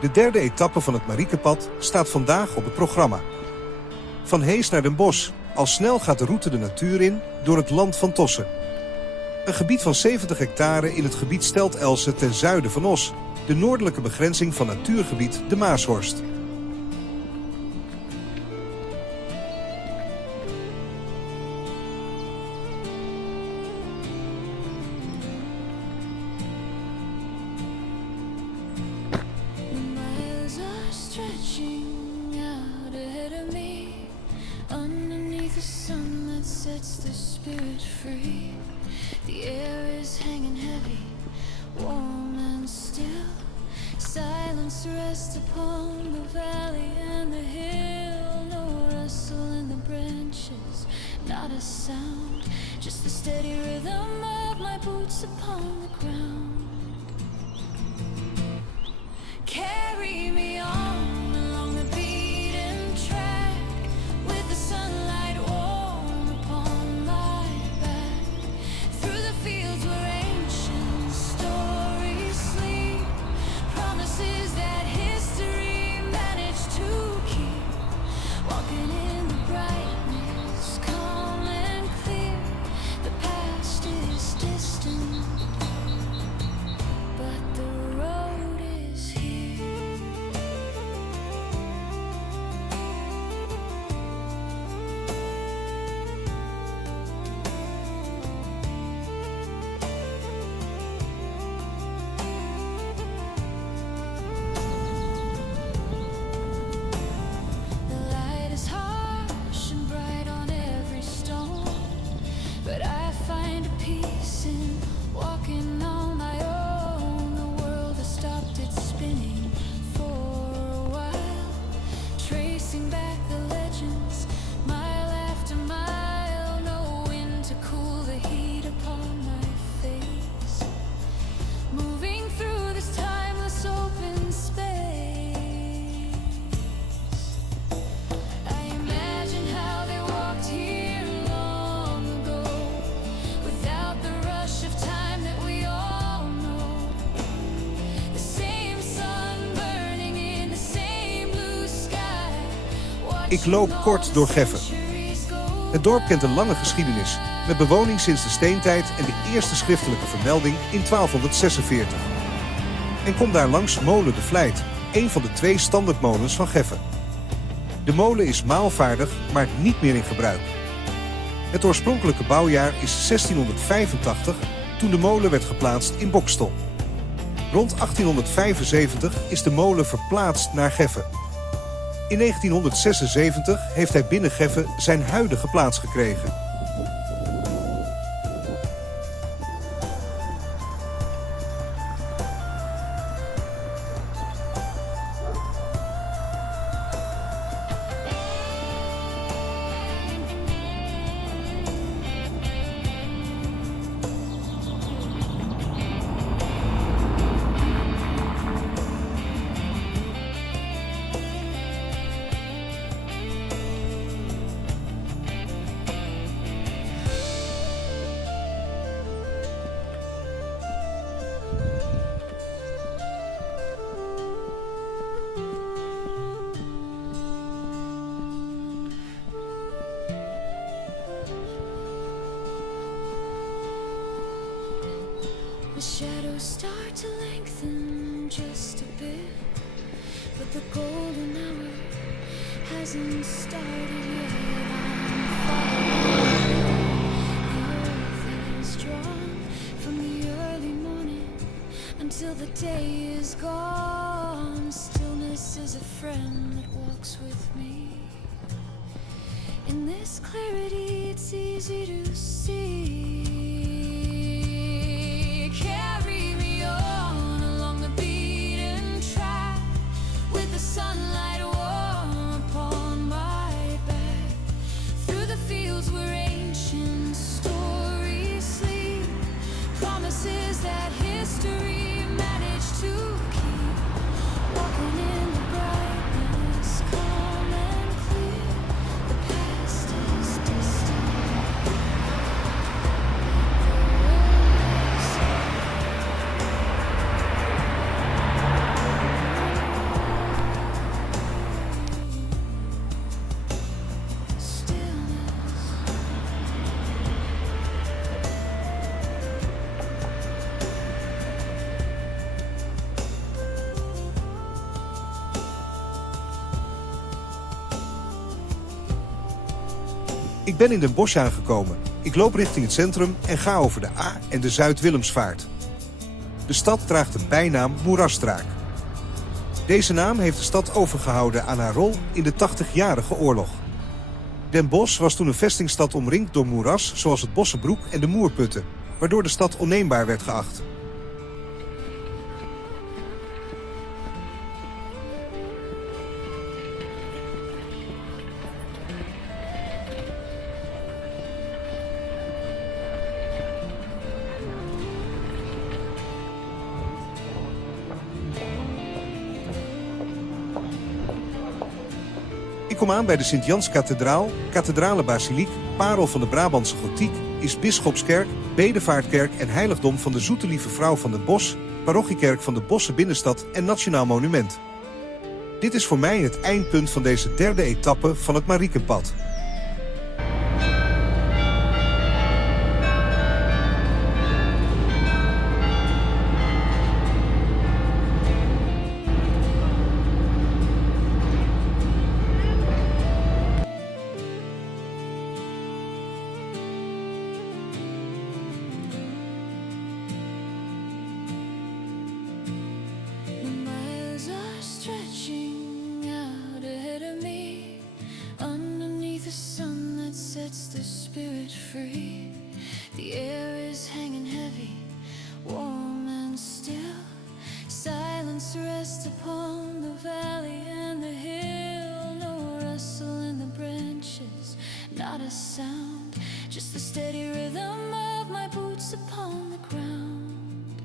De derde etappe van het Mariekepad staat vandaag op het programma. Van Hees naar Den Bosch. Al snel gaat de route de natuur in door het land van Tossen. Een gebied van 70 hectare in het gebied Stelt-Else ten zuiden van Os. De noordelijke begrenzing van natuurgebied de Maashorst. Not a sound, just the steady rhythm of my boots upon the ground. Carry me on along the beaten track with the sunlight warm upon my back, through the fields where ancient stories sleep, promises that history managed to keep, walking in the brightness, calm and clear. The past is distant, but the road is here. The light is harsh and bright on every stone, but I find a peace in walking on my own. The world has stopped its spinning for a while, tracing back the legends, mile after mile. No wind to cool the heat upon my face, moving through this timeless open space. I imagine how they walked here long ago, without the rush of time that we all know. The same sun burning in the same blue sky. Ik loop kort door Geffen. Het dorp kent een lange geschiedenis, met bewoning sinds de steentijd en de eerste schriftelijke vermelding in 1246. En kom daar langs Molen de Vlijt, een van de 2 standaardmolens van Geffen. De molen is maalvaardig, maar niet meer in gebruik. Het oorspronkelijke bouwjaar is 1685, toen de molen werd geplaatst in Bokstel. Rond 1875 is de molen verplaatst naar Geffen. In 1976 heeft hij binnen Geffen zijn huidige plaats gekregen. The shadows start to lengthen just a bit, but the golden hour hasn't started yet. The earth is drawn from the early morning until the day is gone. Stillness is a friend that walks with me. In this clarity it's easy to see. Carry me on along the beaten track with the sunlight warm upon my back, through the fields where ancient stories sleep, promises that history managed to keep, walking in the brightness, calm and clear. The past is distant, Ik ben in Den Bosch aangekomen. Ik loop richting het centrum en ga over de A en de Zuid-Willemsvaart. De stad draagt de bijnaam Moerasstraak. Deze naam heeft de stad overgehouden aan haar rol in de 80-jarige oorlog. Den Bosch was toen een vestingstad omringd door moeras zoals het Bossebroek en de Moerputten, waardoor de stad onneembaar werd geacht. Ik kom aan bij de Sint-Janskathedraal, kathedralenbasiliek, parel van de Brabantse gotiek, is Bisschopskerk, bedevaartkerk en heiligdom van de Zoete Lieve Vrouw van Den Bosch, parochiekerk van de Bosse Binnenstad en nationaal monument. Dit is voor mij het eindpunt van deze derde etappe van het Mariekenpad. The miles are stretching out ahead of me, underneath the sun that sets the spirit free. The air is hanging heavy, warm and still. Silence rests upon the valley and the hill. No rustle in the branches, not a sound, just the steady rhythm of my boots upon the ground.